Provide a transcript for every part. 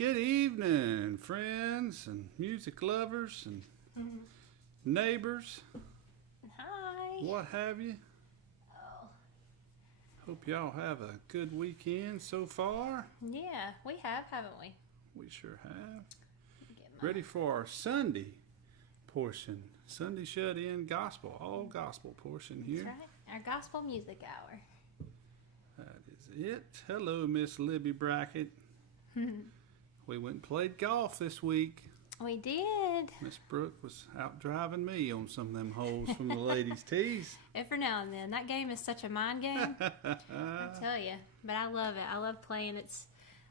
Good evening, friends and music lovers and neighbors. Hi. What have you? Oh. Hope y'all have a good weekend so far. Yeah, we have, haven't we? We sure have. Ready for our Sunday portion. Sunday shut-in gospel, all gospel portion here. That's right. Our gospel music hour. That is it. Hello, Miss Libby Brackett. We went and played golf this week. We did. Miss Brooke was out driving me on some of them holes from the ladies' tees. Every now and then. That game is such a mind game. I tell you. But I love it. I love playing.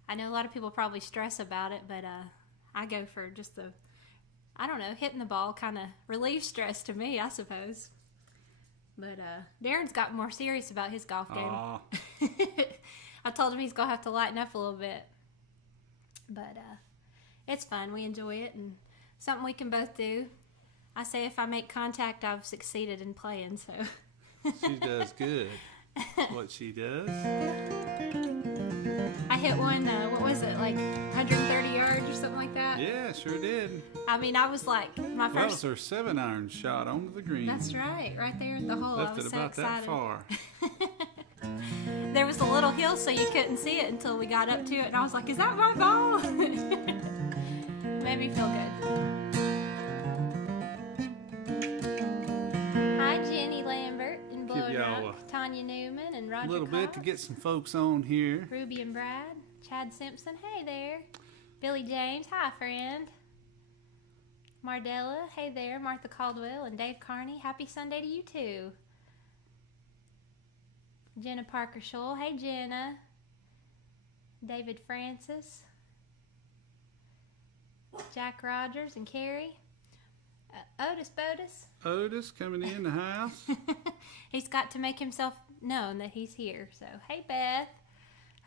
I know a lot of people probably stress about it, but I go for just hitting the ball kind of relieves stress to me, I suppose. But Darin's got more serious about his golf game. I told him he's going to have to lighten up a little bit. But it's fun. We enjoy it and something we can both do. I say if I make contact, I've succeeded in playing. So she does good. What she does. I hit one, what was it, like 130 yards or something like that? Yeah, sure did. I mean, I was like, my first... That was her 7-iron shot onto the green. That's right there at the hole. Left I was it so about excited. that far. There was a little hill so you couldn't see it until we got up to it, and I was like, is that my ball? Made me feel good. Hi, Jenny Lambert and Blowing Rock, Tanya Newman and Roger A little Cox, bit to get some folks on here. Ruby and Brad, Chad Simpson, hey there. Billy James, hi friend. Mardella, hey there. Martha Caldwell and Dave Carney, happy Sunday to you too. Jenna Parker Scholl, hey Jenna. David Francis, Jack Rogers and Carrie. Otis Bodis. Otis coming in the house. He's got to make himself known that he's here. So, hey Beth.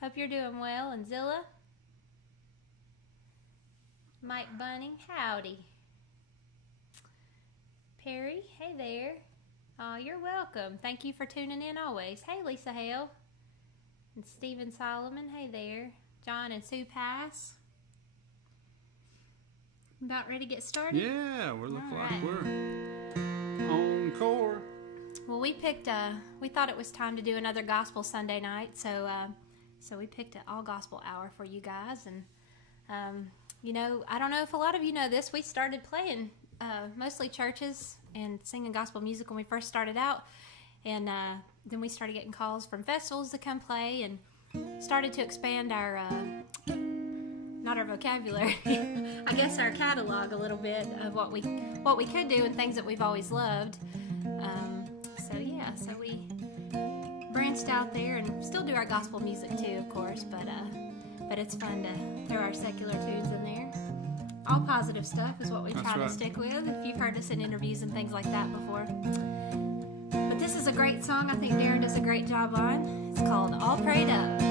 Hope you're doing well. And Zilla. Mike Bunning, howdy. Perry, hey there. Oh, you're welcome. Thank you for tuning in always. Hey Lisa Hale. And Stephen Solomon, hey there. John and Sue Pass. About ready to get started? Yeah, we're looking like we're on core. Well, we thought it was time to do another Gospel Sunday night, so we picked an all gospel hour for you guys. And, I don't know if a lot of you know this, we started playing mostly churches and singing gospel music when we first started out. And then we started getting calls from festivals to come play and started to expand our... not our vocabulary, I guess our catalog a little bit of what we could do and things that we've always loved. So we branched out there and still do our gospel music too, of course, but it's fun to throw our secular tunes in there. All positive stuff is what we try to stick with, if you've heard us in interviews and things like that before. But this is a great song I think Darin does a great job on. It's called All Prayed Up.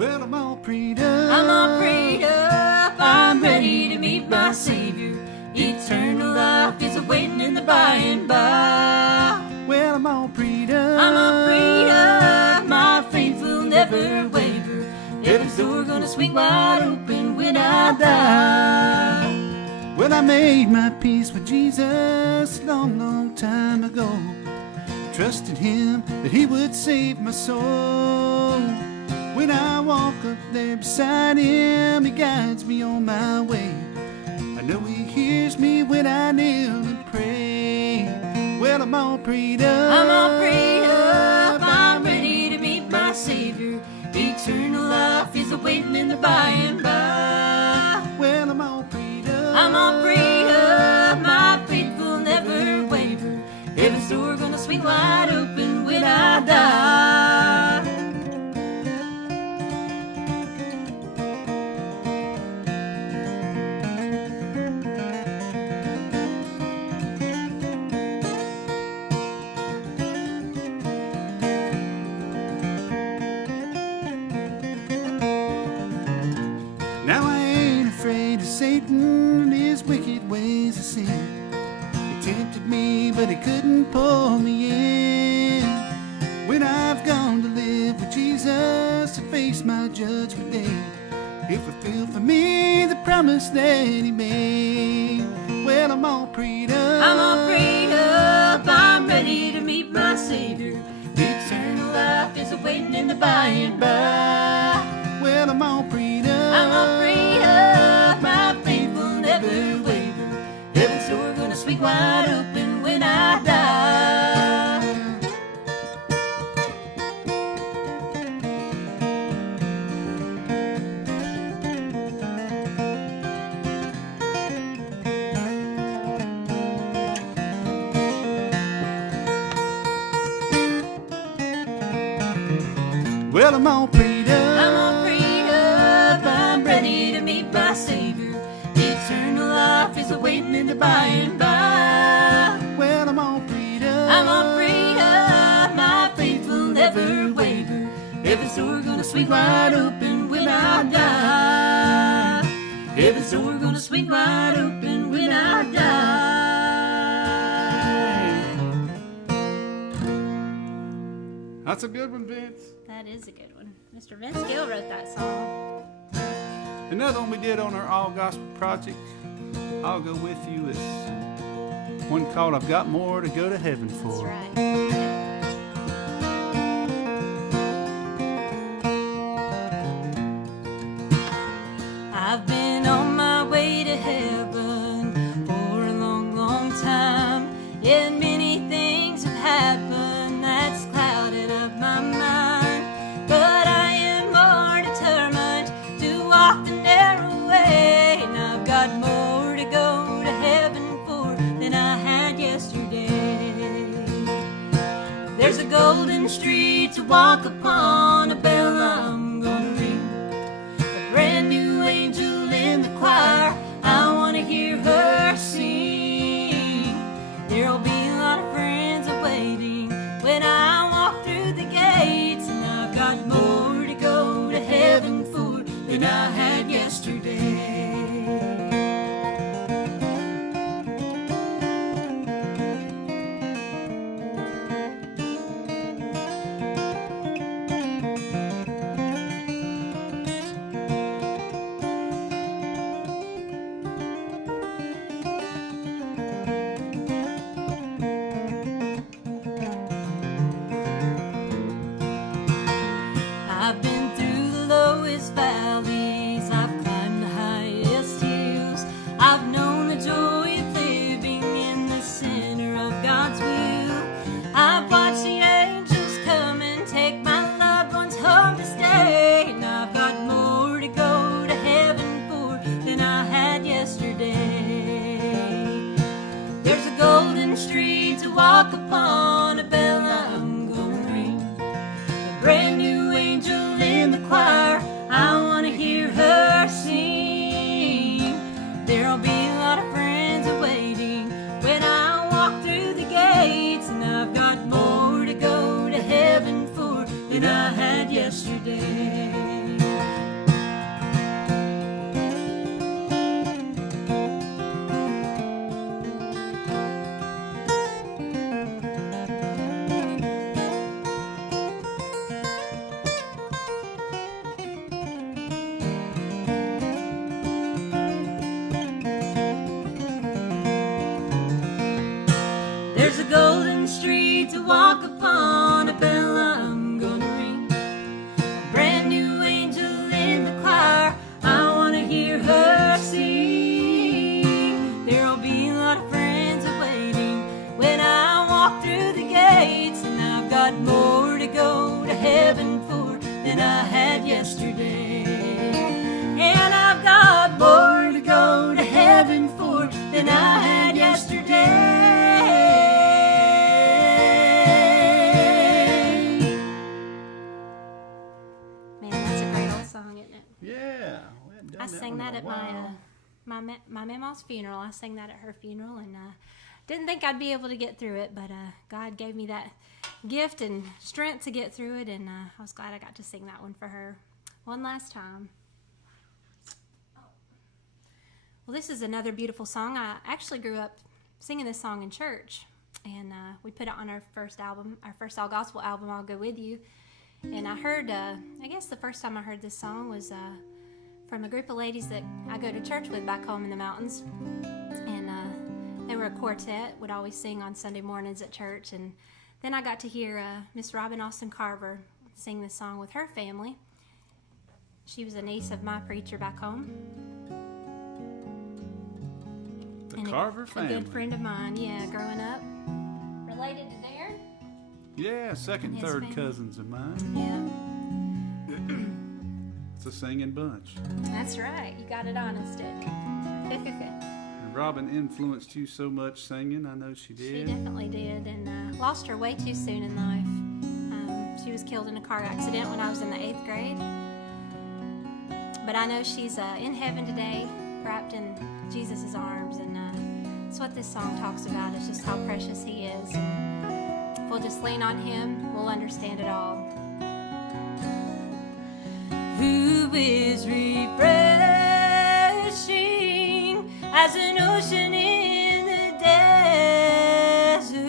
Well, I'm all prayed up. I'm all prayed up. I'm ready to meet my Savior. Eternal life is awaiting in the by and by. Well, I'm all prayed up. I'm all prayed up. My faith will never waver. Heaven's door gonna swing wide open when I die. Well, I made my peace with Jesus a long, long time ago. Trusted Him that He would save my soul. When I walk up there beside Him, He guides me on my way. I know He hears me when I kneel and pray. Well, I'm all prayed up. I'm all prayed up. I'm ready to meet my Savior. Eternal life is awaiting in the by and by. Well, I'm all prayed up. I'm all prayed up. My faith will never waver. Heaven's door gonna swing wide open when I die. Now I ain't afraid of Satan and his wicked ways of sin. He tempted me, but he couldn't pull me in. When I've gone to live with Jesus to face my judgment day. He'll fulfill for me the promise that he made. Well, I'm all prayed up. I'm all prayed up. I'm ready to meet my Savior. Eternal life is awaiting in the by and by. Well, I'm all prayed up. I'm all prayed up. My faith will never waver. Heaven's door gonna swing wide open when I die. Well, I'm all prayed up. I'm all prayed up. I'm ready to meet my Savior. Eternal life is awaiting in the by and by. Well, I'm all prayed up. I'm all prayed up. My faith will never waver. Heaven's door gonna swing wide open when I die. Heaven's door gonna swing wide open when I die. That's a good one, Vince. That is a good one. Mr. Vince Gill wrote that song. Another one we did on our All Gospel project, I'll Go With You, is one called I've Got More to Go to Heaven For. That's right. I've been on my way to heaven for a long, long time. Yet many things have happened that's clouded up my mind. But I am more determined to walk the narrow way. And I've got more to go to heaven for than I had yesterday. There's a golden street to walk upon, a bell I'm gonna ring, a brand new angel in the choir. I want to hear her sing. There'll be a lot of friends awaiting when I walk through the gates. And I've got more to go to heaven for than I had yesterday. I've been through the lowest valleys, I've climbed the highest hills. I've known the joy of living in the center of God's will. I've watched the angels come and take my loved ones home to stay. And I've got more to go to heaven for than I had yesterday. There's a golden street to walk upon, a bell I'm gonna ring, a brand new angel in the choir. I want to hear her sing. There'll be a lot of friends awaiting when I walk through the gates. And I've got more to go to heaven for than I had yesterday. There's a golden street to walk upon, a bell I'm gonna ring, a brand new angel in the choir. I want to hear her sing. There'll be a lot of friends awaiting when I walk through the gates. And I've got more to go to heaven for than I had yesterday. And I've got more to go to heaven for than I had yesterday. Man, that's a great old song, isn't it? Yeah. We hadn't done I that sang one that in a at while. my mama's funeral. I sang that at her funeral, and didn't think I'd be able to get through it, but God gave me that gift and strength to get through it, and I was glad I got to sing that one for her one last time. Well, this is another beautiful song. I actually grew up singing this song in church, and we put it on our first album, our first all gospel album, I'll Go With You. And I heard, I guess the first time I heard this song was from a group of ladies that I go to church with back home in the mountains. And they were a quartet, would always sing on Sunday mornings at church. And then I got to hear Miss Robin Austin Carver sing this song with her family. She was a niece of my preacher back home. The Carver family. A good friend of mine, yeah, growing up. Related to Darin? Yeah, second, His third family. cousins of mine. Yeah. It's a singing bunch. That's right. You got it on instead. And Robin influenced you so much singing. I know she She did. definitely did, and lost her way too soon in life. She was killed in a car accident when I was in the 8th grade. But I know she's in heaven today, wrapped in Jesus' arms, and that's what this song talks about. It's just how precious He is. And if we'll just lean on Him, we'll understand it all. Who is refreshing as an ocean in the desert,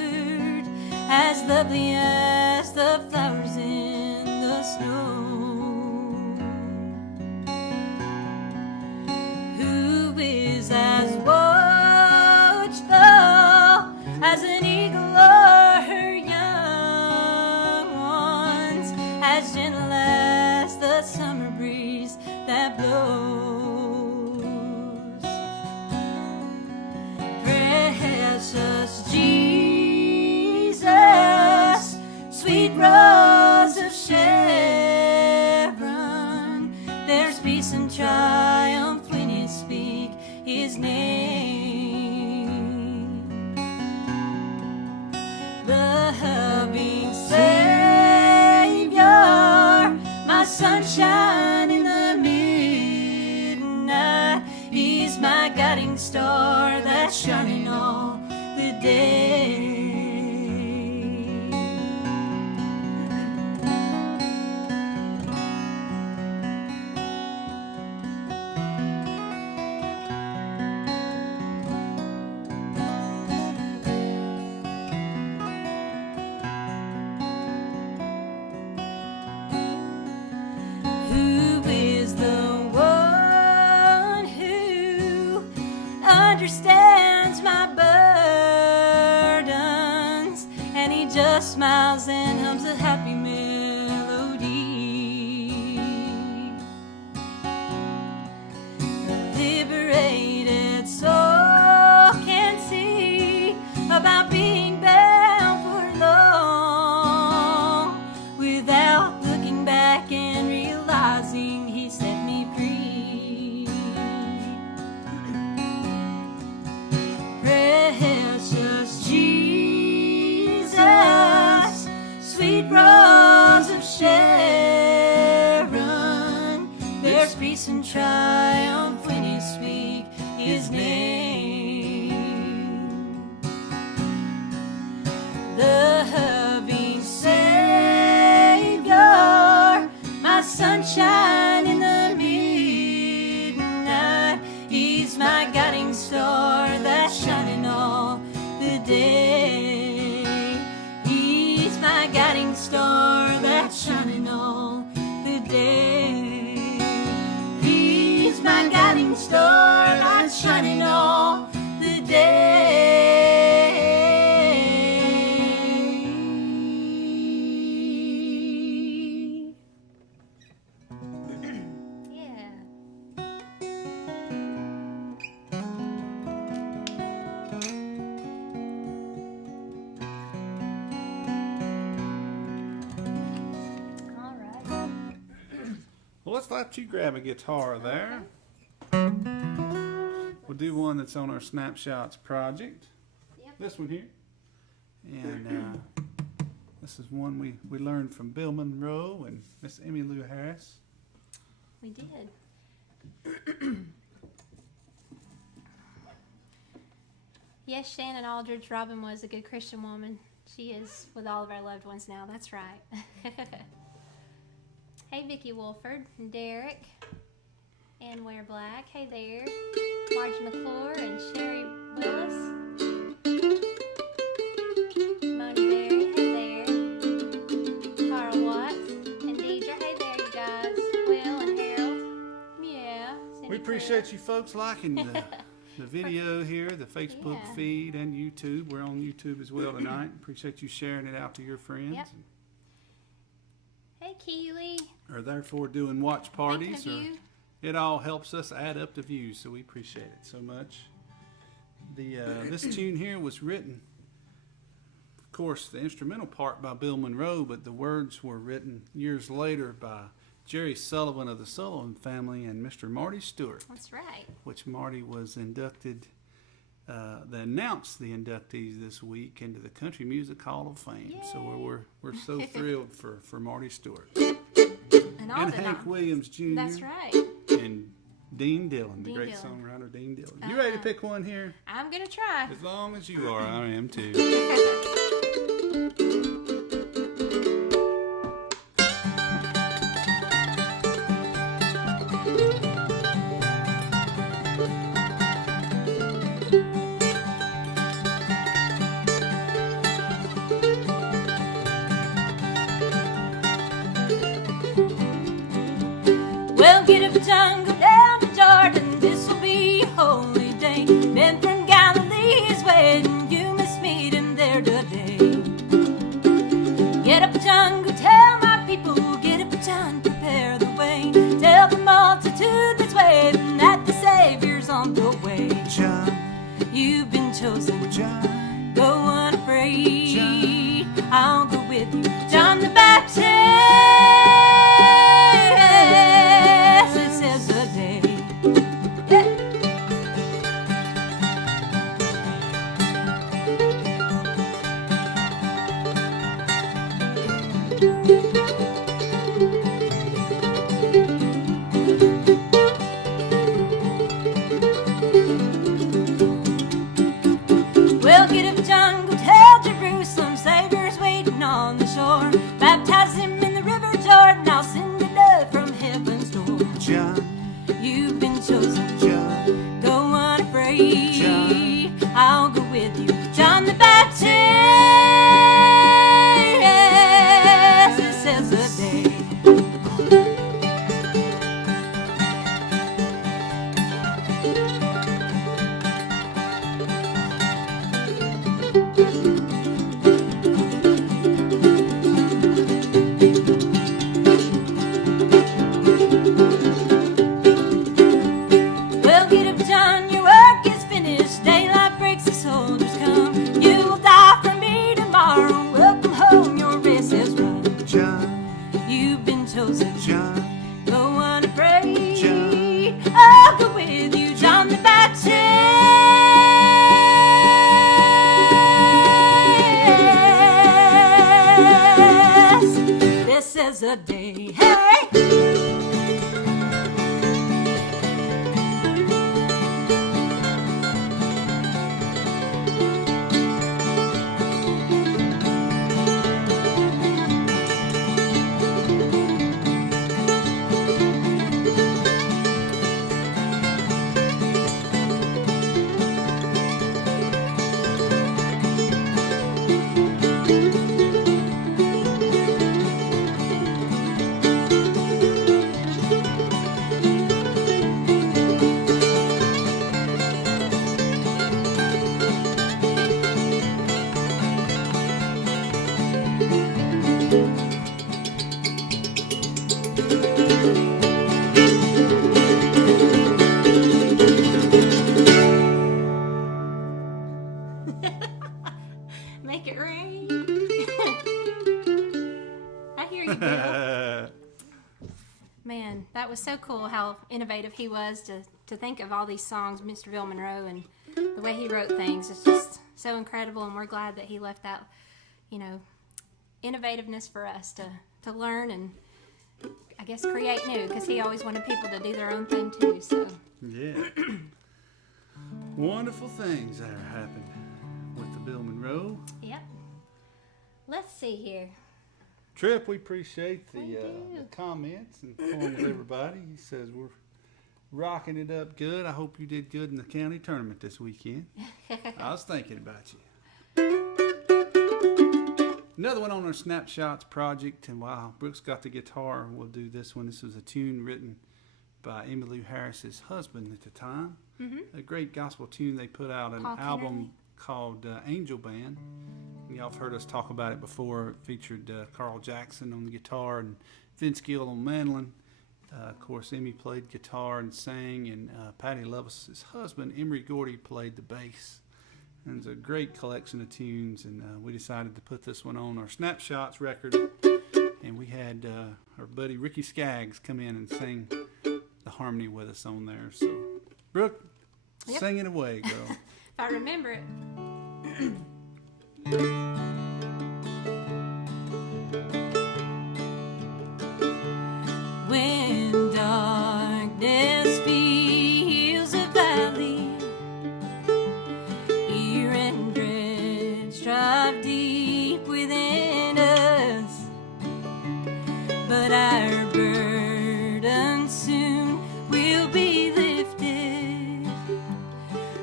as lovely as the flowers in the snow. Who is as watchful as an eagle or her young ones, as gentle as the summer breeze that blows. Precious Jesus, sweet rose of Sharon, there's peace and triumph when you speak His name. Loving Savior, my sunshine in the midnight, He's my guiding star that's shining all the day. Who is the one who understands my burdens, and He just smiles and hums a happy melody. The liberated soul can see about being bound for long without looking back and realizing He set me free. Precious Jesus, sweet rose of Sharon, there's peace and triumph when you speak His name. The loving Savior, my sunshine in the midnight, He's my guiding star that's shining all the day. He's my guiding star that's shining all the day. He's my guiding star that's shining all the day. Yeah. All right. Well, let's let you grab a guitar there. We'll do one that's on our Snapshots project. Yep. This one here. And this is one we learned from Bill Monroe and Miss Emmylou Harris. We did. Yes, Shannon Aldridge, Robin was a good Christian woman. She is with all of our loved ones now. That's right. Hey, Vicki Wolford and Derek and Ware Black. Hey there. Marge McClure and Sherry Willis. Moni Berry. Hey there. Carl Watts appreciate you folks liking the video here, the Facebook Yeah. feed, and YouTube. We're on YouTube as well tonight. Appreciate you sharing it out to your friends. Yep. Hey, Keely. Or therefore doing watch parties. Thinking of Or you. it all helps us add up the views, so we appreciate it so much. This tune here was written, of course, the instrumental part by Bill Monroe, but the words were written years later by Jerry Sullivan of the Sullivan family and Mr. Marty Stewart, That's right. which Marty was inducted. They announced the inductees this week into the Country Music Hall of Fame. Yay. So we're so thrilled for Marty Stewart And all and the Hank Williams Jr. That's right. and Dean Dillon, the Dean great Dillon. songwriter Dean Dillon. You ready to pick one here? I'm going to try. As long as you are, I am too. Well, get up, John, go down to Jordan. This will be a holy day. Men from Galilee is waiting. You must meet him there today. Get up, John, go tell my people. Get up, John, prepare the way. Tell the multitude that's waiting that the Savior's on the way. John, You've been chosen. John, Go unafraid. John. I'll go with you. John the Baptist. This is the day. Yeah. Well, get up, John, go tell Jerusalem, Savior's waiting on the shore. Baptize him in the river Jordan, I'll send a dove from heaven's door. John, You've been chosen, John, go unafraid. John. I'll go with you, John the Baptist. This is the day. Well, get up, John, your work is finished. Daylight breaks, the soldiers come. You will die for me tomorrow. Welcome home, your race is run. John, You've been chosen, John, go unafraid. John. I'll go with you, John the Baptist. This is a day. Hey! Make it rain. I hear you, Bill. Man, that was so cool how innovative he was to think of all these songs, Mr. Bill Monroe, and the way he wrote things. It's just so incredible, and we're glad that he left that, innovativeness for us to learn and, I guess, create new, because he always wanted people to do their own thing too. So yeah. Wonderful things that are happening with the Bill Monroe. Yep. Let's see here. Trip, we appreciate the do. comments and calling with everybody. He says we're rocking it up good. I hope you did good in the county tournament this weekend. I was thinking about you. Another one on our Snapshots project, and wow, Brooke's got the guitar. We'll do this one. This was a tune written by Emmylou Harris's husband at the time. Mm-hmm. A great gospel tune. They put out an Paul album Kennedy. called Angel Band. Y'all have heard us talk about it before. It featured Carl Jackson on the guitar and Vince Gill on mandolin. Of course, Emmy played guitar and sang, and Patty Lovis's husband, Emery Gordy, played the bass. And it's a great collection of tunes, and we decided to put this one on our Snapshots record. And we had our buddy Ricky Skaggs come in and sing the harmony with us on there. So, Brooke, Yep. sing it away, girl. If I remember it. When darkness fills the valley, fear and dread strive deep within us, but our burden soon will be lifted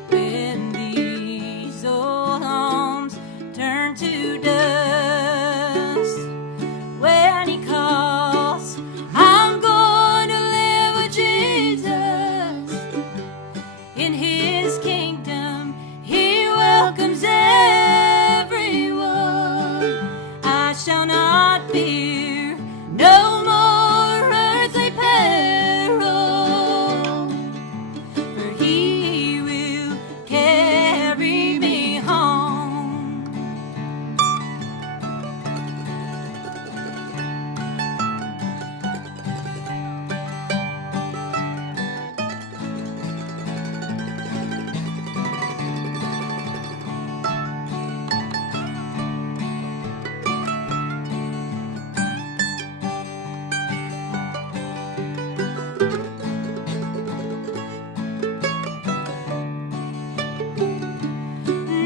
when these old homes turn to dust. When he calls, I'm going to live with Jesus. In his kingdom, he welcomes everyone. I shall not fear no more earthly peril, for he will carry me home.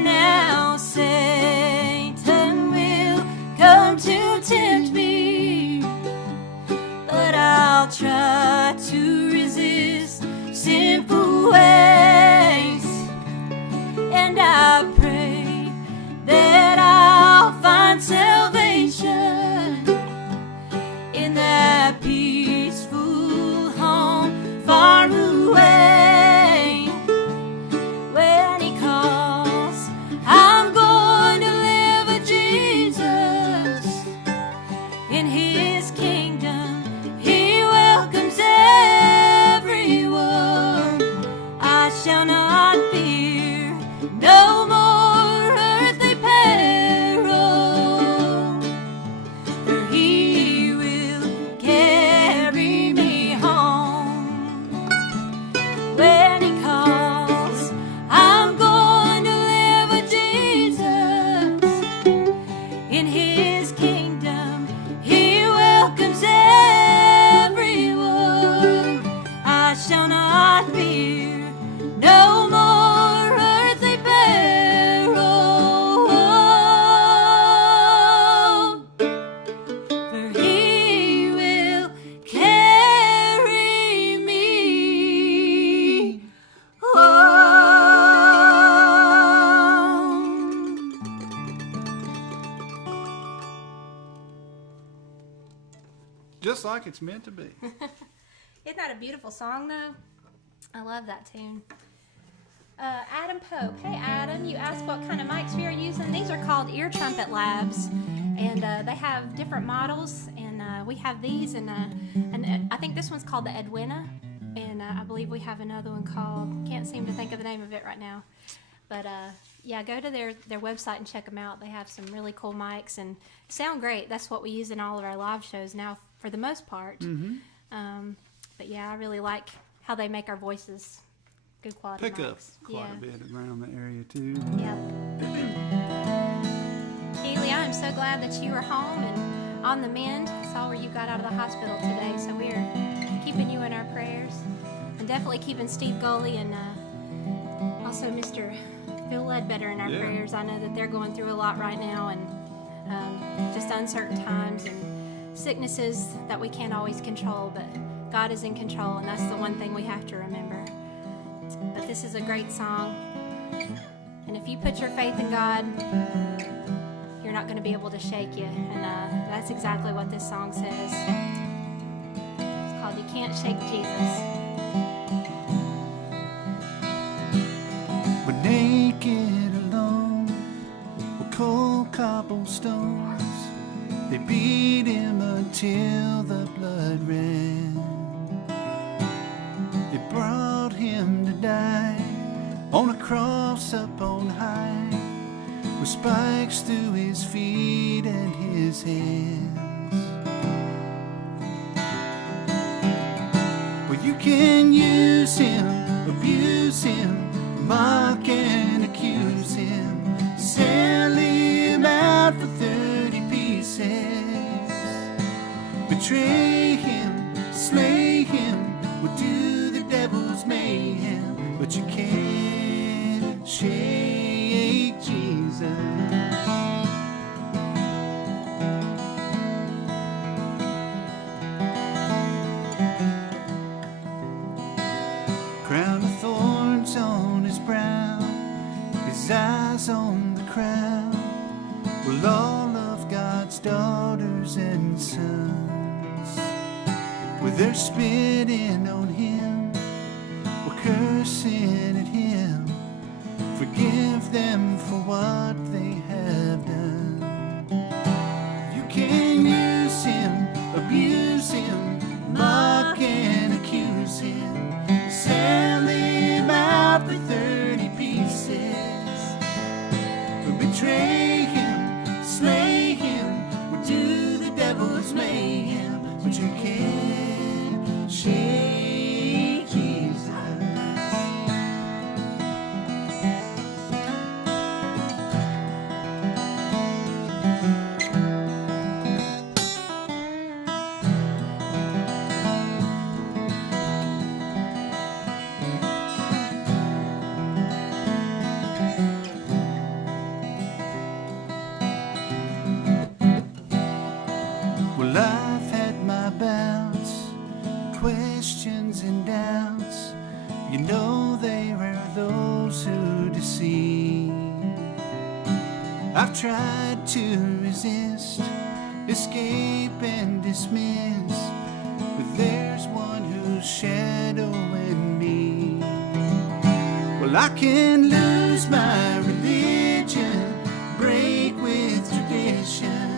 Now Satan will come to tempt me, but I'll try to resist sinful ways, and I pray that I'll find salvation in that peaceful home far away. When he calls, I'm going to live with Jesus. In his kingdom, he welcomes everyone. I shall not fear no more earthly peril, for he will carry me home. When he calls, I'm going to live with Jesus. In his kingdom, he welcomes everyone. I shall not fear no more earthly peril, for he will carry me home. Just like it's meant to be. Isn't that a beautiful song, though? I love that tune. Adam Pope. Hey, Adam, you asked what kind of mics we are using. These are called Ear Trumpet Labs, and they have different models, and we have these, and I think this one's called the Edwina, and I believe we have another one called, can't seem to think of the name of it right now. But yeah, go to their website and check them out. They have some really cool mics and sound great. That's what we use in all of our live shows now for the most part. But yeah, I really like how they make our voices good quality Pick up mics. quite a bit around the area, too. Yeah. Keely, I am so glad that you are home and on the mend. I saw where you got out of the hospital today, so we are keeping you in our prayers. And definitely keeping Steve Goley and also Mr. Phil Ledbetter in our prayers. I know that they're going through a lot right now, and just uncertain times and sicknesses that we can't always control, but God is in control, and that's the one thing we have to remember. But this is a great song, and if you put your faith in God, you're not going to be able to shake you, and that's exactly what this song says. It's called You can't shake Jesus. We're naked alone with cold cobblestones. They beat him until the blood ran. They brought him to die on a cross up on high, with spikes through his feet and his hands. Well, you can use him, abuse him, mock and accuse him, sell him out for 30 pieces, betray him, slay him, would do the devil's mayhem, but you can't shake Jesus. Crown of thorns on his brow, his eyes on the crowd. Well, all of God's daughters and sons, with their spitting on him, we're cursing at him. Forgive them for what they have done. You can use him, abuse him, mock and accuse him, sell him out for 30 pieces, but betray him, slay him, would do the devil's mayhem, but you can't shake Jesus. Well, I've had my bouts, questions and doubts. You know there are those who deceive. I've tried to resist, escape and dismiss, but there's one who's shadowing me. Well, I can lose my religion, break with tradition,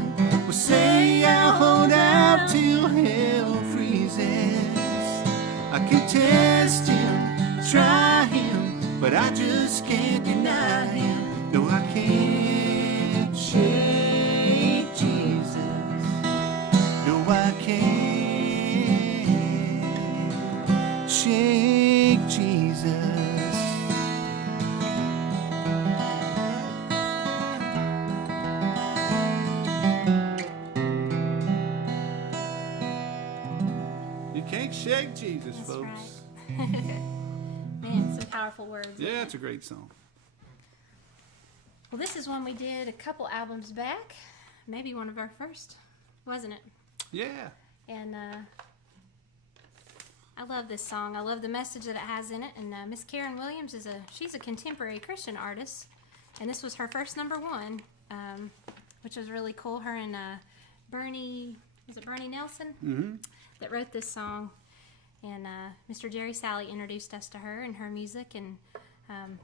well, say I'll hold out till hell freezes. I can test him, try him, but I just can't deny him. No, I can't shake Jesus. No, I can't shake Jesus. You can't shake Jesus, That's folks. right. Man, some powerful words. Yeah, it's a great song. Well, this is one we did a couple albums back. Maybe one of our first, wasn't it? Yeah. And I love this song. I love the message that it has in it. And Miss Karen Williams she's a contemporary Christian artist, and this was her first #1, which was really cool. Her and Bernie Nelson that wrote this song, and Mr. Jerry Salley introduced us to her and her music, and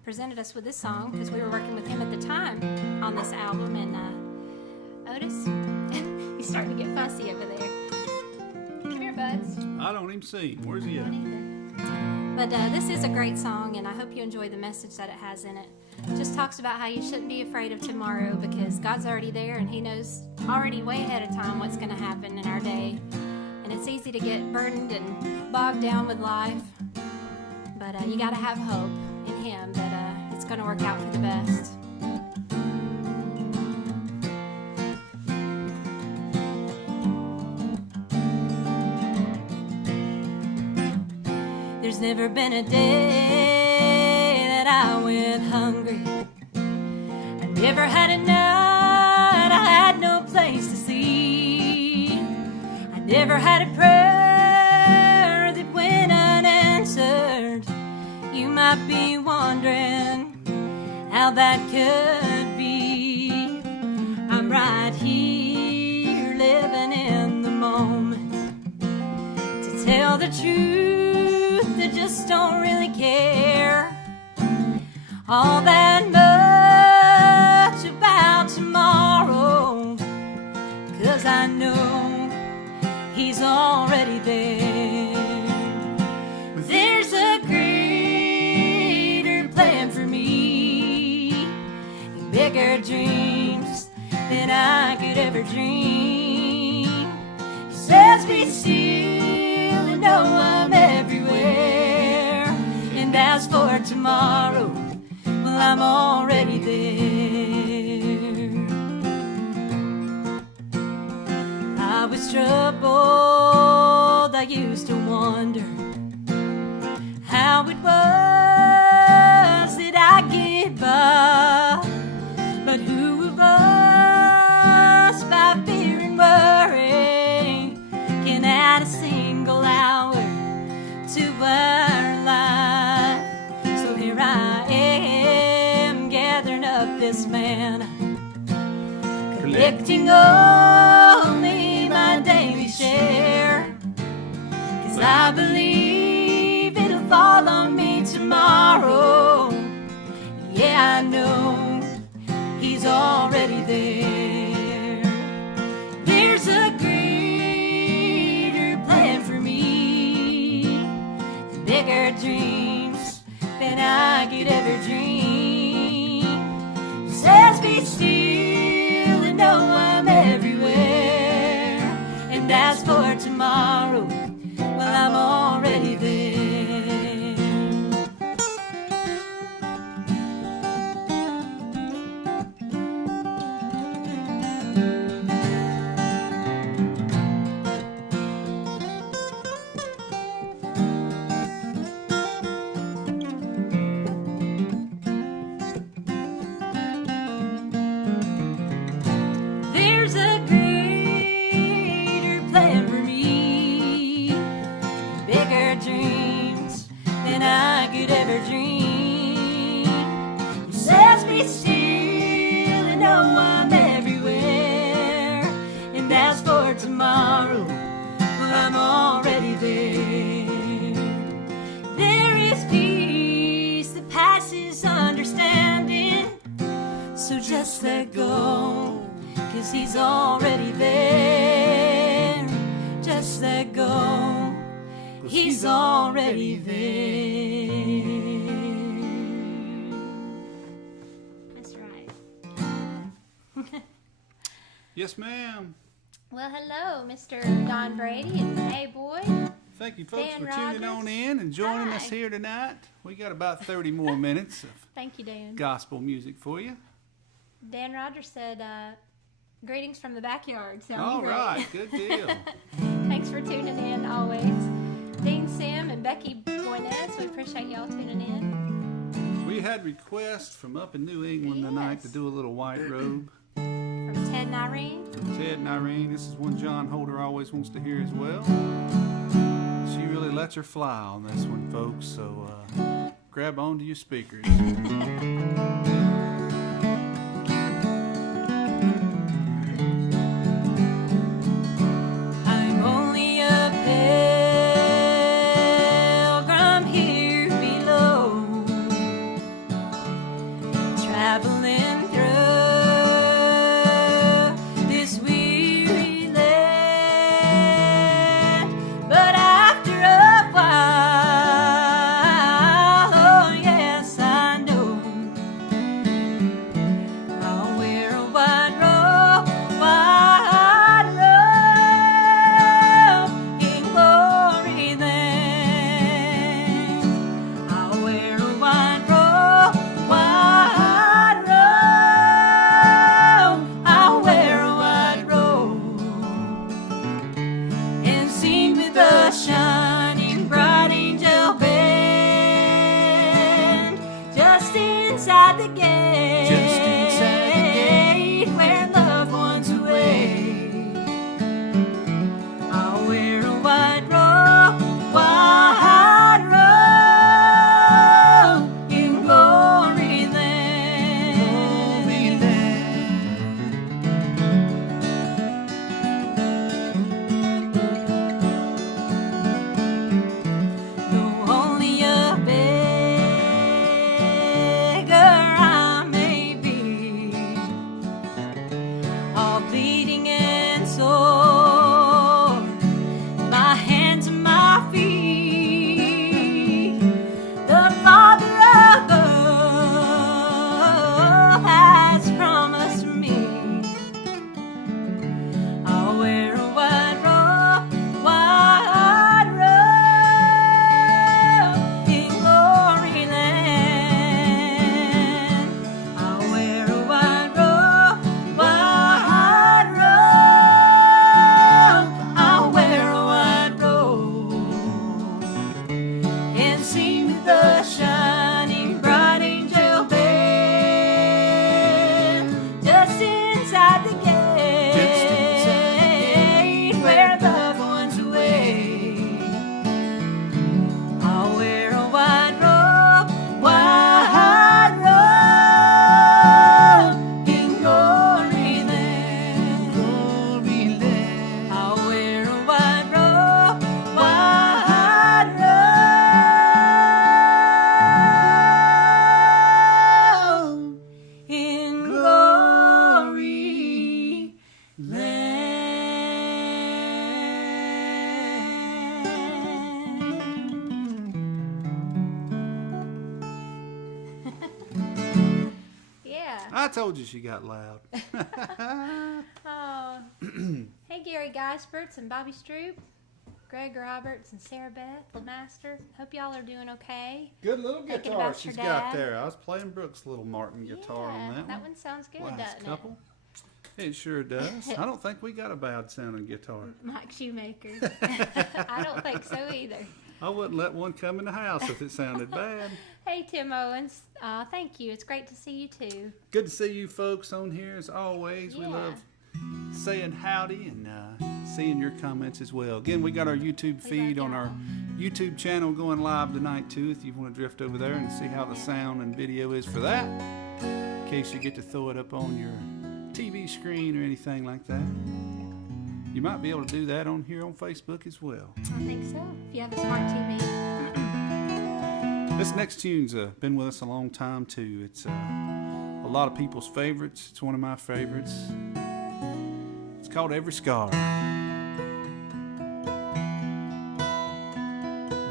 presented us with this song because we were working with him at the time on this album. And Otis, he's starting to get fussy over there. Come here, buds. I don't even see him. Where's he at? But this is a great song, and I hope you enjoy the message that it has in it. It just talks about how you shouldn't be afraid of tomorrow because God's already there, and He knows already way ahead of time what's going to happen in our day. And it's easy to get burdened and bogged down with life, but you got to have hope in Him that it's going to work out for the best. There's never been a day that I went hungry. I never had a night I had no place to sleep. I never had a prayer that went unanswered. You might be wondering how that could be. I'm right here living in the moment to tell tell the truth, I just don't really care all that much about tomorrow, 'cause I know he's already there. There's a greater plan for me, bigger dreams than I could ever dream. He says be still and know I'm everywhere, and as for tomorrow, well, I'm already there. I was troubled, I used to wonder how it was that I get by, but who of us by fear and worry can add a single hour to our life? So here I am gathering up this manna, collecting only my daily share, 'cause I believe it'll fall on me tomorrow. Yeah, I know he's already there. There's a greater plan for me, bigger dreams than I could ever dream. He says be still and know I'm everywhere, and as for tomorrow, well, I'm already there. There's a greater plan for me, bigger dreams than I could ever dream. He says be still and know I'm everywhere, and as for tomorrow, well, I'm already there. There is peace that passes understanding, so just let go, 'cause he's already there. Just let go, he's already there. That's right. Yes, ma'am. Well, hello, Mr. Don Brady and Hey Boy. Thank you, folks, Dan for tuning on Rogers. in and joining us Hi. here tonight. We got about 30 more minutes of Thank you, Dan. gospel music for you. Dan Rogers said, greetings from the backyard. Sounds All great. right, good deal. Thanks for tuning in always. Dean Sim and Becky Boyness, we appreciate y'all tuning in. We had requests from up in New England tonight to Yes. do a little white robe. From Ted and Irene. From Ted and Irene. This is one John Holder always wants to hear as well. She really lets her fly on this one, folks, so grab onto your speakers. I'm only a pilgrim here below, traveling through this weary land. But after a while, oh yes, I know I'll wear a white robe, in glory then. I'll wear a white robe, I'll wear a white robe, and sing with the shining bright angel band just inside the gate, Just inside the gate. where loved ones await. I'll wear a white robe, in glory land. Glory land. I told you she got loud. Oh. Hey, Gary Geisperts and Bobby Stroop, Greg Roberts and Sarah Beth LeMaster. Hope y'all are doing okay. Good little Thinking guitar about she's your got dad. there. I was playing Brooke's little Martin guitar on that one. One sounds good, Last doesn't couple. It sure does. I don't think we got a bad sounding guitar. it? Mike Shoemaker. I don't think so either. I wouldn't let one come in the house if it sounded bad. Hey, Tim Owens. Thank you. It's great to see you too. Good to see you folks on here as always. We Yeah. love saying howdy and seeing your comments as well. Again, we got our YouTube feed on our YouTube channel going live tonight too, if you want to drift over there and see how the sound and video is for that, in case you get to throw it up on your TV screen or anything like that. You might be able to do that on here on Facebook as well. I think so. If you have a smart TV. This next tune's been with us a long time too. It's a lot of people's favorites. It's one of my favorites. It's called Every Scar.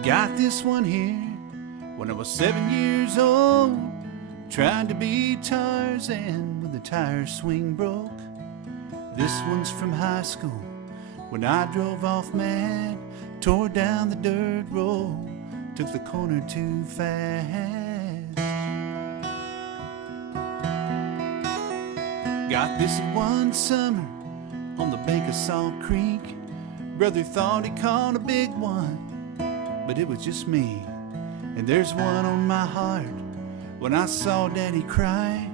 Got this one here when I was 7 years old. Tried to be Tarzan when the tire swing broke. This one's from high school when I drove off mad, tore down the dirt road, took the corner too fast. Got this one summer on the bank of Salt Creek. Brother thought he caught a big one, but it was just me. And there's one on my heart when I saw Daddy cry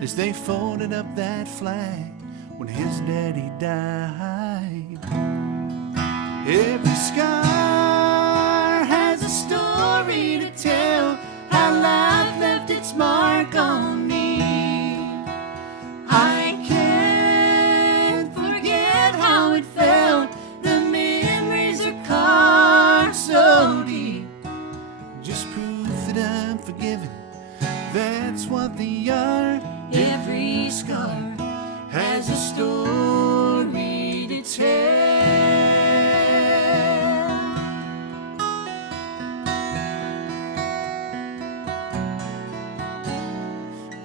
as they folded up that flag when his daddy died. Every scar has a story to tell, how life left its mark on me. I can't forget how it felt, the memories are carved so deep. Just proof that I'm forgiven, that's what they are. Every scar has a story to tell.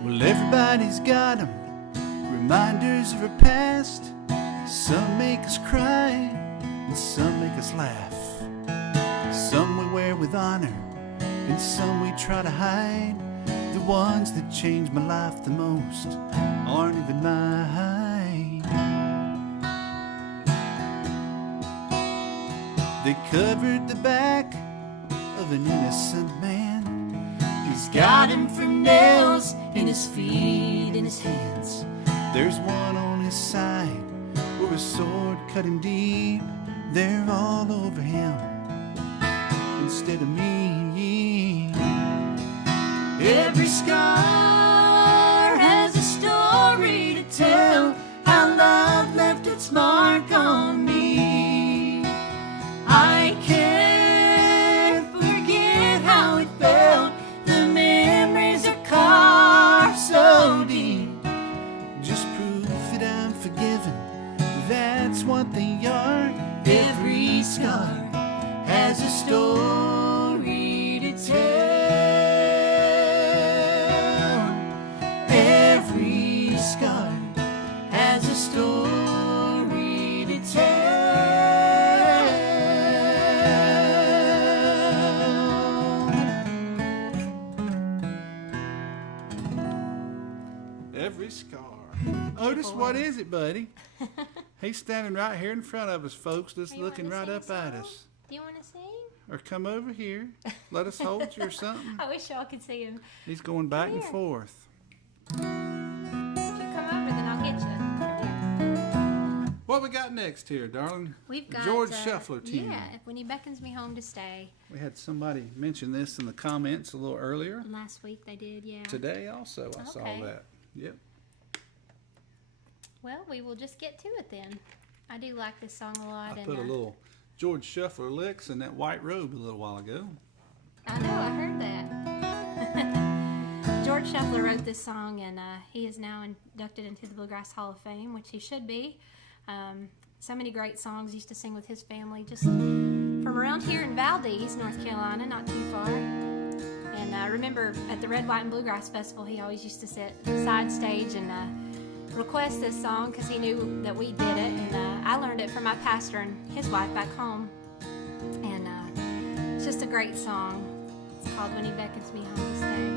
Well, everybody's got them, reminders of our past. Some make us cry, and some make us laugh. Some we wear with honor, and some we try to hide. The ones that changed my life the most aren't even mine. They covered the back of an innocent man. He's got him for nails in his feet, in his hands. There's one on his side where a sword cut him deep. They're all over him instead of me. Every scar has a story to tell, how love left its mark on me. I can't forget how it felt, the memories are carved so deep. Just proof that I'm forgiven, that's what they are. Every scar has a story to tell. Every scar has a story to tell. Every scar. Otis, what is it, buddy? He's standing right here in front of us, folks, just You looking wanna right sing up a at song? us. Do you want to sing? Or come over here. Let us hold you or something. I wish y'all could see him. He's going back and here. forth. If you come over, then I'll get you. Come here. What we got next here, darling? We've got George Shuffler tune. Yeah, when he beckons me home to stay. We had somebody mention this in the comments a little earlier. Last week they did, yeah. Today also I saw Okay. that. Yep. Well, we will just get to it then. I do like this song a lot. I put a little George Shuffler licks in that white robe a little while ago. I know, I heard that. George Shuffler wrote this song, and he is now inducted into the Bluegrass Hall of Fame, which he should be. So many great songs he used to sing with his family, just from around here in Valdez, North Carolina, not too far. And I remember at the Red, White, and Bluegrass Festival, he always used to sit side stage and request this song because he knew that we did it. And I learned it from my pastor and his wife back home. And it's just a great song. It's called When He Beckons Me Home to Stay.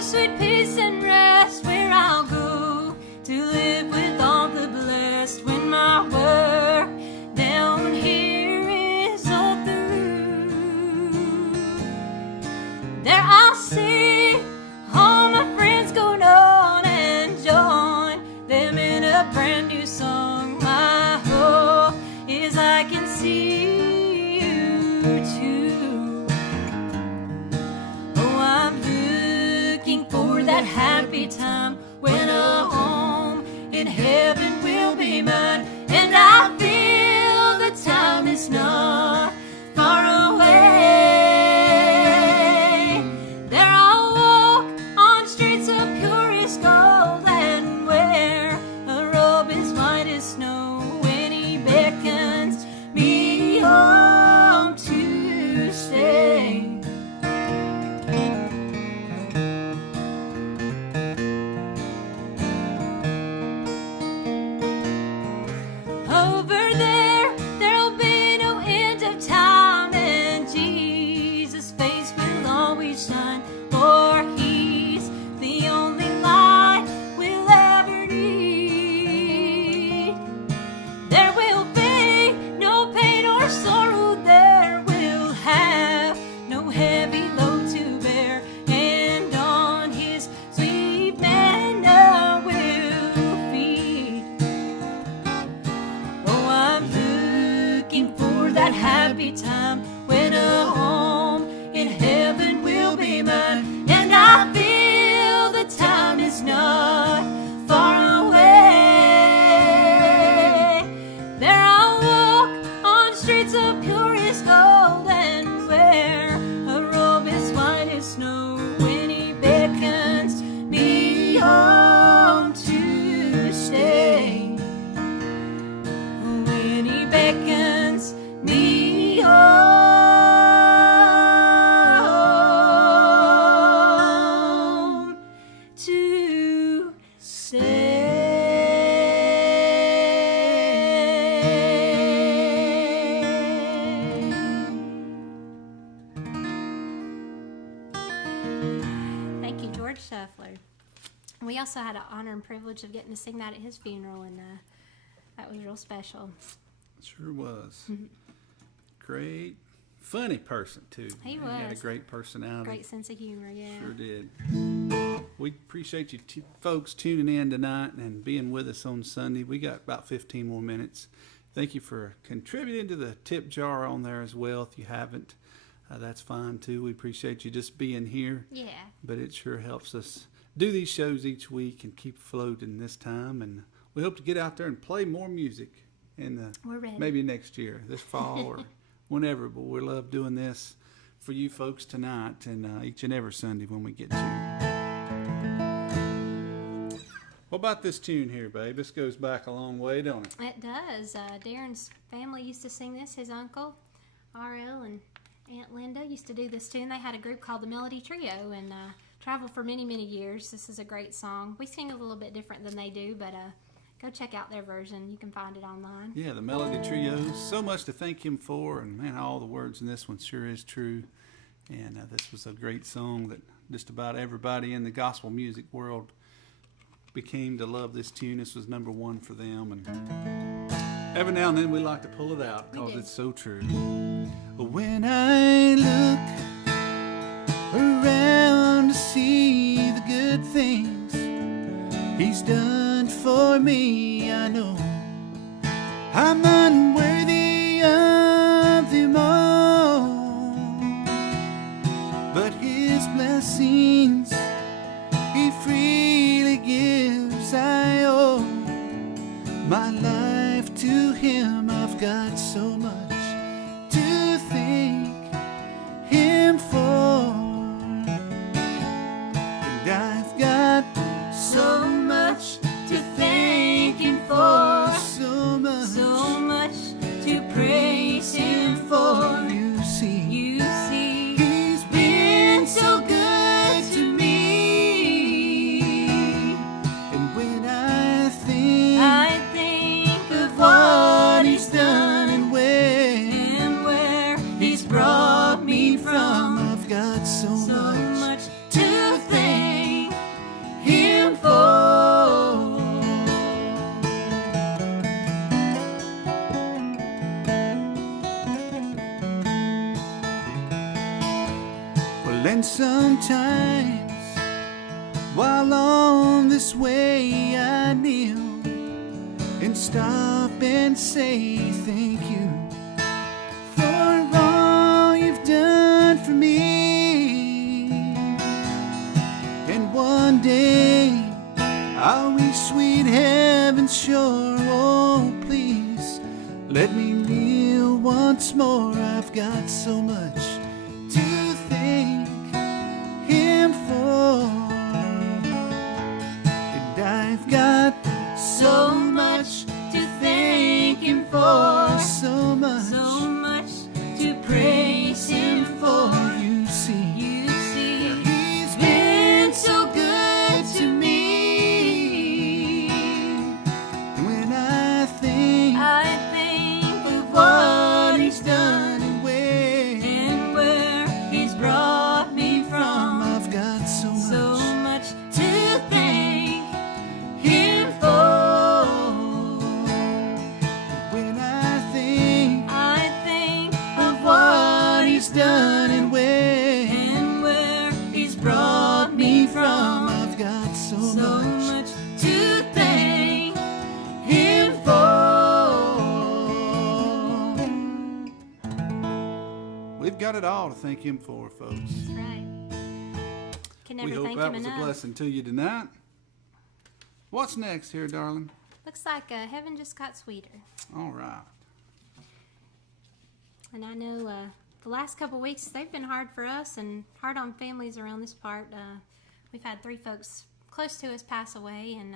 Sweet peace and rest where I'll go to live with all the blessed when my work down here is all through. There I'll see all my friends go on and join them in a brand new song. My hope is I can see you too. Oh, I'm for that happy time when a home in heaven will be mine, and I feel the time is not far away. There I'll walk on streets of purest gold and wear a robe as white as snow when He beckons me home to stay. Happy time when a home in heaven will be mine, and I feel the time is not far away. There I'll walk on streets of purest gold and wear a robe as white as snow when He beckons me home to stay. When He beckons me home to stay. Thank you, George Shuffler. We also had an honor and privilege of getting to sing that at his funeral, and that was real special. Sure was. Great, funny person too. He was. He had a great personality. Great sense of humor, yeah. Sure did. We appreciate you folks tuning in tonight and being with us on Sunday. We got about 15 more minutes. Thank you for contributing to the tip jar on there as well. If you haven't, that's fine too. We appreciate you just being here. Yeah. But it sure helps us do these shows each week and keep floating this time. And we hope to get out there and play more music in We're ready. maybe next year, this fall or whenever. But we love doing this for you folks tonight and each and every Sunday when we get to. What about this tune here, babe? This goes back a long way, don't it? It does. Darin's family used to sing this. His uncle, R.L., and Aunt Linda used to do this tune. They had a group called the Melody Trio and traveled for many, many years. This is a great song. We sing a little bit different than they do, but go check out their version. You can find it online. Yeah, the Melody Trio. So much to thank him for, and man, all the words in this one sure is true. And this was a great song that just about everybody in the gospel music world became to love this tune. This was number one for them, and every now and then we like to pull it out because it's so true. When I look around to see the good things He's done for me, I know I'm unworthy of them all, but His blessings He freely gives. I owe my life to Him. I've got so much to thank Him for, and I've got so got so much to thank Him for. Well, and sometimes while on this way I kneel and stop and say thank you for all you've done for me. And one day I'll reach sweet heaven's shore. Oh, please let me kneel once more. I've got so much to thank Him for. And I've got so much to thank Him for. So much to praise Him for. You see, He's been so good to me. And when I think of what He's done and where He's brought me from, I've got so much to thank Him for. When I think of what He's done and where He's brought me from, I've got so much to thank Him for. We've got it all to thank Him for, folks. That's right. Can never We hope thank that Him was enough. a blessing to you tonight. What's next here, darling? Looks like heaven just got sweeter. All right. And I know the last couple weeks, they've been hard for us and hard on families around this part. We've had 3 folks close to us pass away, and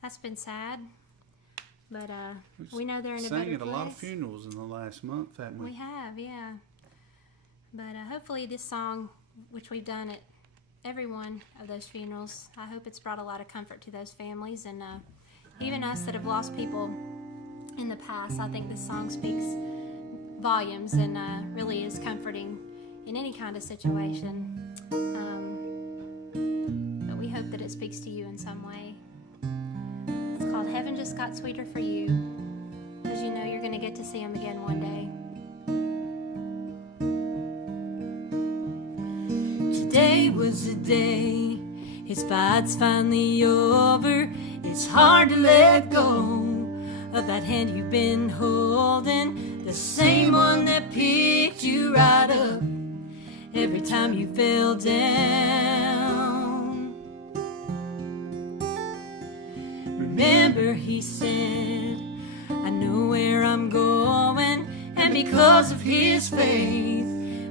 that's been sad. But we know they're in a better Sang place. at a lot of funerals in the last month, haven't we? We have, yeah. But hopefully this song, which we've done at every one of those funerals, I hope it's brought a lot of comfort to those families. And even us that have lost people in the past, I think this song speaks volumes and really is comforting in any kind of situation. But we hope that it speaks to you in some way. It's called Heaven Just Got Sweeter for You, because you know you're going to get to see Him again one day. Today was the day His fight's finally over. It's hard to let go of that hand you've been holding, the same one that picked you right up every time you fell down. Remember, He said, I know where I'm going, and because of His faith,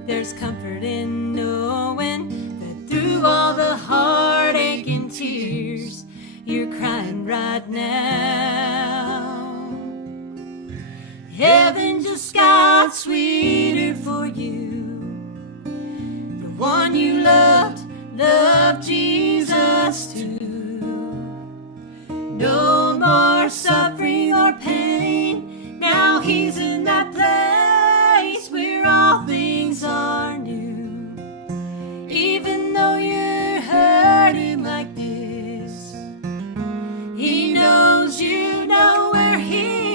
there's comfort in knowing that through all the heartache and tears you're crying right now, heaven just got sweeter for you. The one you loved Jesus too. No more suffering or pain. Now He's in that place where all things are new. Even though you're hurting like this, He knows you know where He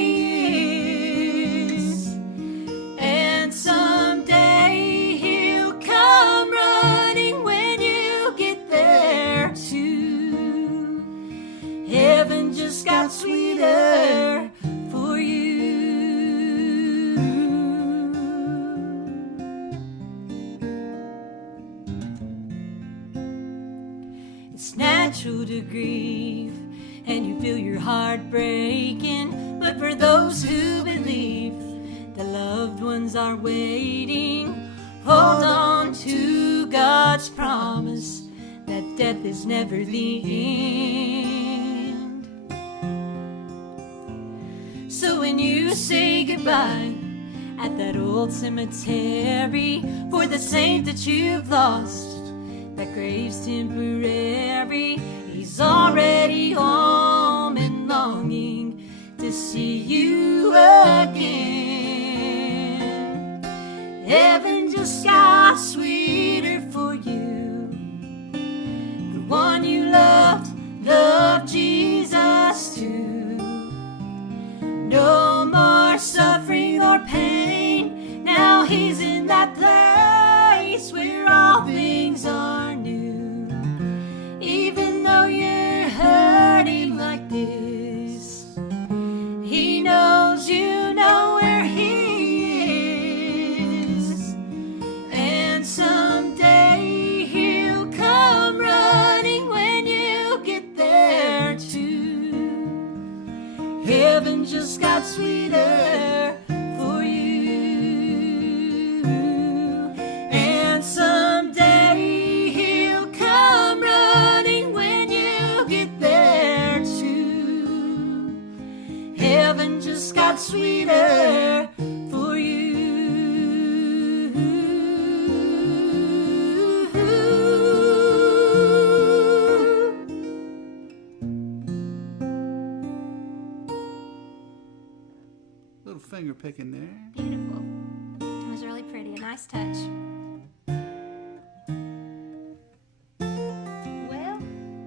is. And someday He'll come running when you get there too. Heaven just got sweeter for you. It's natural to grieve, and you feel your heart breaking. But for those who believe the loved ones are waiting, hold on to God's promise that death is never the end. So when you say goodbye at that old cemetery, for the saint that you've lost, that grave's temporary, He's already home and longing to see you again. Heaven just got sweeter sweeter for you. And someday he'll come running when you get there too. Heaven just got sweeter for you. Little finger picking there. Beautiful. It was really pretty. A nice touch. Well,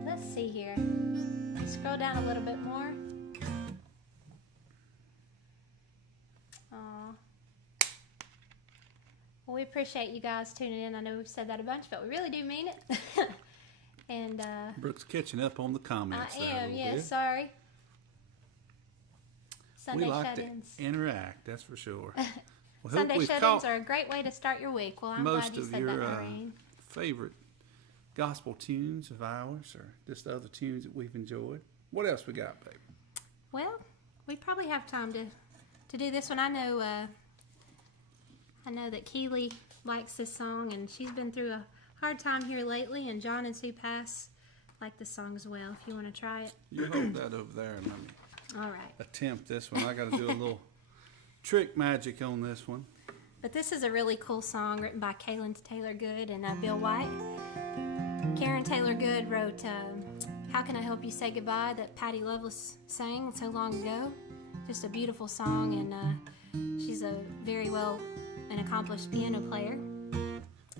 let's see here. Scroll down a little bit more. Aw. Well, we appreciate you guys tuning in. I know we've said that a bunch, but we really do mean it. And Brooke's catching up on the comments. I there a am, little yes, bit. sorry. Sunday We like to shut-ins. interact, that's for sure. Well, Sunday we've shut-ins caught are a great way to start your week. Well, I'm most glad you of said your that, Noreen. favorite gospel tunes of ours, or just other tunes that we've enjoyed. What else we got, babe? Well, we probably have time to do this one. I know that Keely likes this song, and she's been through a hard time here lately. And John and Sue Pass like this song as well. If you want to try it, You hold that over there and let me all right. attempt this one. I got to do a little trick magic on this one. But this is a really cool song written by Kaylin Taylor Good and Bill White. Karen Taylor Good wrote "How Can I Help You Say Goodbye" that Patti Loveless sang so long ago. Just a beautiful song, and she's a very well and accomplished piano player.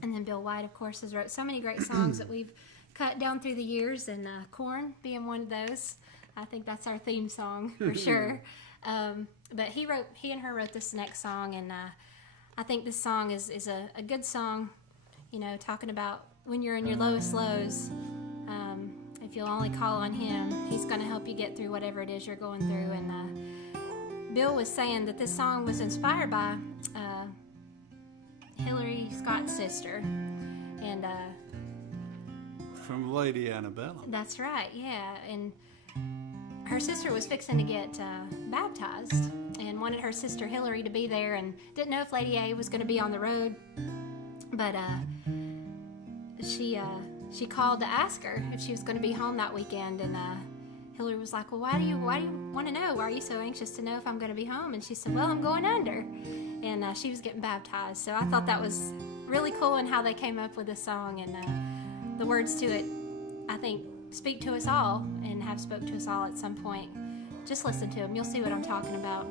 And then Bill White, of course, has wrote so many great songs that we've cut down through the years, and Korn being one of those. I think that's our theme song for sure. But he and her wrote this next song, and I think this song is a good song, you know, talking about when you're in your lowest lows. If you'll only call on him, he's going to help you get through whatever it is you're going through. And Bill was saying that this song was inspired by Hillary Scott's sister, and From Lady Annabella. that's right, yeah. And her sister was fixing to get baptized and wanted her sister Hillary to be there, and didn't know if Lady A was going to be on the road, but she called to ask her if she was going to be home that weekend. And Hillary was like, well, why do you want to know? Why are you so anxious to know if I'm going to be home? And she said, well, I'm going under. And she was getting baptized. So I thought that was really cool, and how they came up with this song, and the words to it, I think, speak to us all and have spoke to us all at some point. Just listen to them. You'll see what I'm talking about.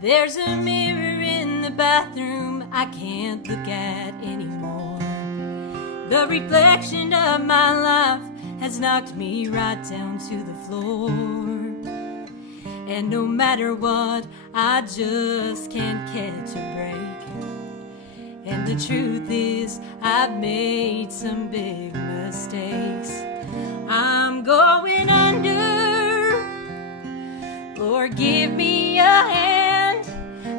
There's a mirror in the bathroom I can't look at anymore. The reflection of my life has knocked me right down to the floor. And no matter what, I just can't catch a break. And the truth is, I've made some big mistakes. I'm going under. Lord, give me a hand.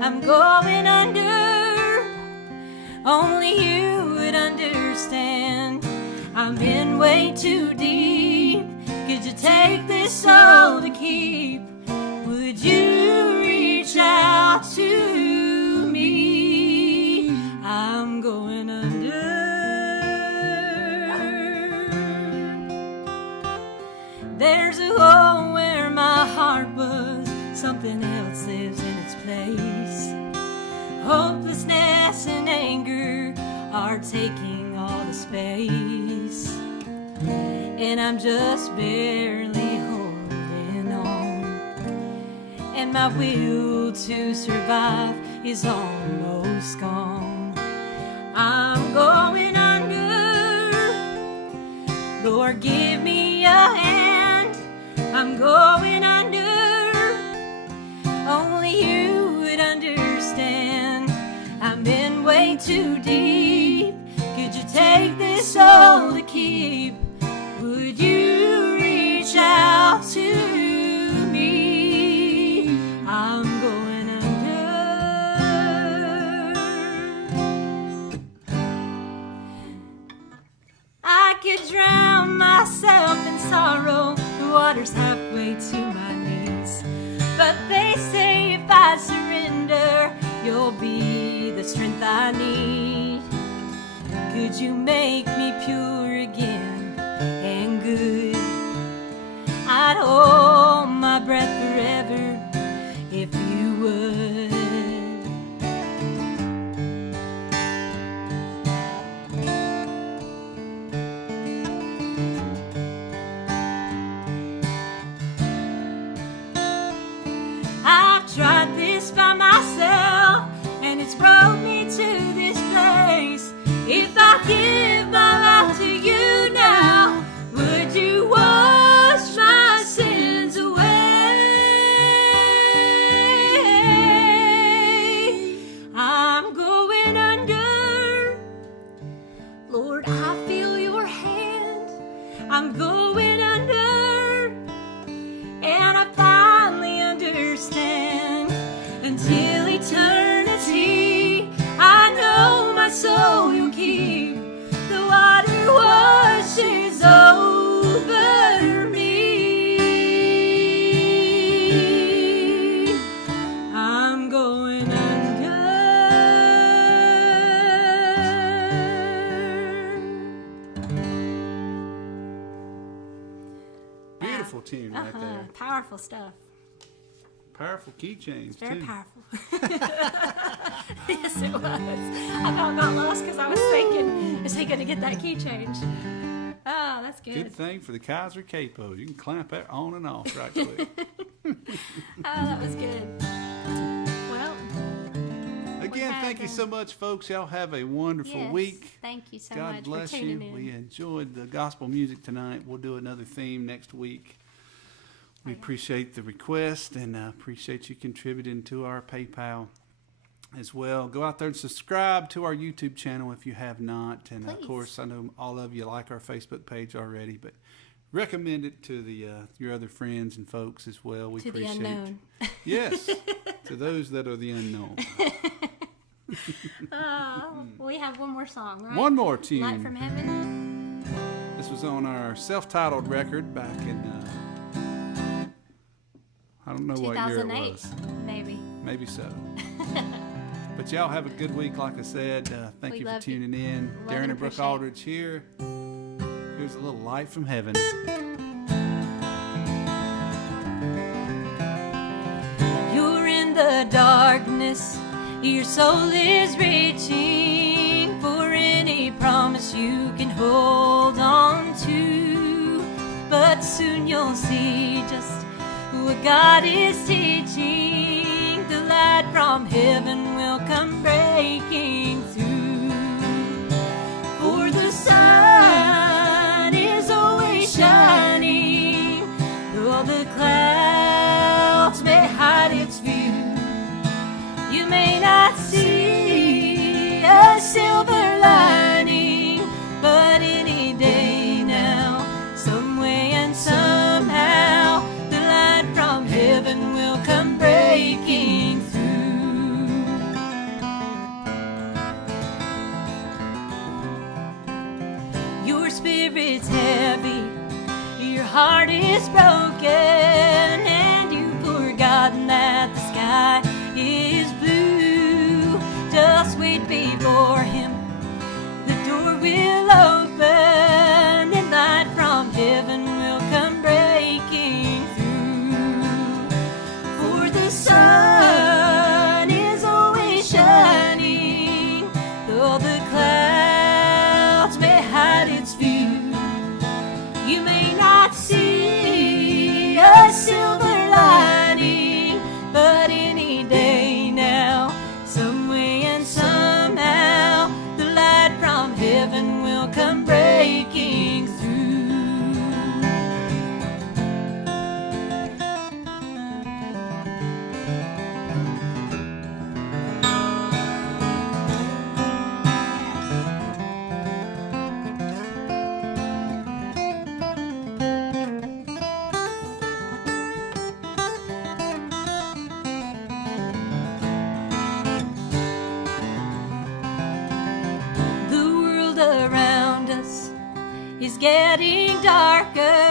I'm going under. Only you would understand. I'm in way too deep. Could you take this soul to keep? Would you reach out to me? I'm going under. There's a hole where my heart was. Something else lives in its place. Hopelessness and anger are taking all the space. And I'm just barely holding on. And my will to survive is almost gone. I'm going under. Lord, give me a hand. I'm going under. Only you would understand. I'm in way too deep. Could you take this soul to keep? Would you reach out to me? I'm going under. water's halfway to my knees. But they say if I surrender, you'll be the strength I need. Could you make me pure again and good? I'd hold my breath forever if you would. I've tried this by myself, and it's brought me to this place. If I give my life to you now, would you wash my sins away? I'm going under. Lord, I feel your hand. I'm going under, and I finally understand. Until eternity, I know my soul you'll keep. The water washes over me. I'm going under. Beautiful tune right there. Powerful stuff. Powerful key change, Very too. powerful. Yes, it was. I about got lost because I was thinking, is he going to get that key change? Oh, that's good. Good thing for the Kaiser Capo. You can clamp that on and off right quick. Oh, that was good. Well, Again, thank you so much, folks. Y'all have a wonderful yes, week. thank you so God much bless for you. tuning in. We enjoyed the gospel music tonight. We'll do another theme next week. We appreciate the request and appreciate you contributing to our PayPal as well. Go out there and subscribe to our YouTube channel if you have not. And of Please. course, I know all of you like our Facebook page already, but recommend it to the your other friends and folks as well. We To the appreciate unknown. Yes, to those that are the unknown. We have one more song, right? One more tune. Light from Heaven. This was on our self-titled record back in, I don't know what year it 2008, was. maybe. Maybe so. But y'all have a good week, like I said. Thank We you for love you. tuning in. Love Darin and and Brooke appreciate it. Aldridge here. Here's a little light from heaven. You're in the darkness, your soul is reaching for any promise you can hold on to. But soon you'll see just what God is teaching. The light from heaven will come breaking through. For the sun is always shining, though the clouds may hide its view. You may not see a silver lining, but any day now, some way and somehow, the light from heaven will come breaking through. Your spirit's heavy, your heart is broken, and you've forgotten that the sky is blue. Just wait before him, the door will open, and light from heaven will come breaking through. For the sun is always shining, though the clouds may hide its view. You may not see a silver lining, but any day now, some way and somehow, the light from heaven will come breaking through. The world around us is getting darker,